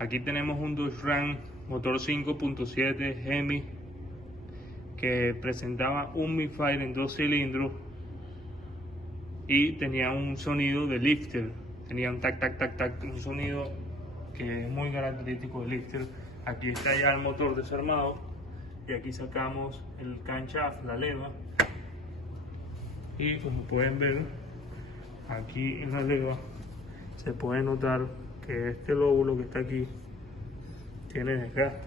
Aquí tenemos un Dodge Ram motor 5.7 Hemi que presentaba un misfire en 2 cilindros y tenía un sonido de lifter, tenía un tac tac tac tac, un sonido que es muy característico del lifter. Aquí está ya el motor desarmado y aquí sacamos el camshaft, la leva, y como pueden ver aquí en la leva se puede notar que este lóbulo que está aquí tiene desgaste.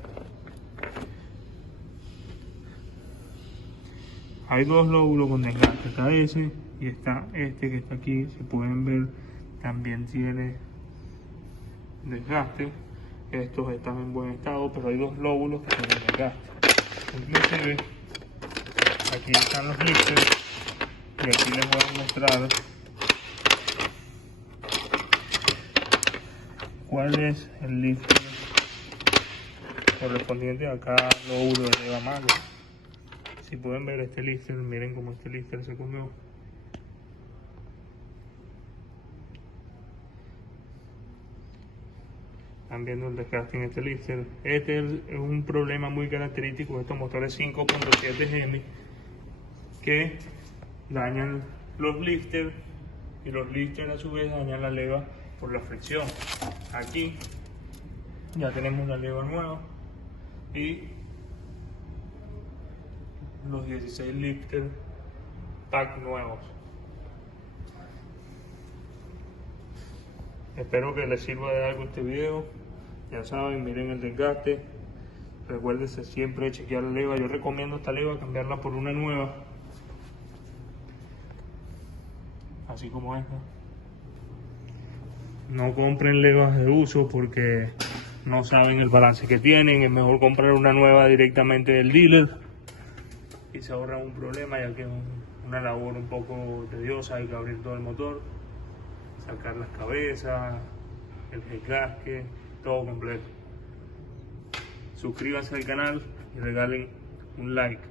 Hay dos lóbulos con desgaste, está ese y está este que está aquí, se pueden ver, también tiene desgaste. Estos están en buen estado, pero hay dos lóbulos que tienen desgaste. Inclusive aquí están los lifters y aquí les voy a mostrar cuál es el lifter correspondiente a cada lóbulo de leva malo. Si pueden ver este lifter, miren cómo este lifter se comió. Están viendo el desgaste en este lifter. Este es un problema muy característico de estos motores 5.7 Hemi que dañan los lifters y los lifters a su vez dañan la leva por la fricción. Aquí ya tenemos la leva nueva y los 16 lifters pack nuevos. Espero que les sirva de algo este video. Ya saben, miren el desgaste. Recuérdense siempre de chequear la leva. Yo recomiendo esta leva cambiarla por una nueva, así como esta. No compren levas de uso porque no saben el balance que tienen. Es mejor comprar una nueva directamente del dealer y se ahorran un problema, ya que es una labor un poco tediosa. Hay que abrir todo el motor, sacar las cabezas, el desgaste, todo completo. Suscríbanse al canal y regalen un like.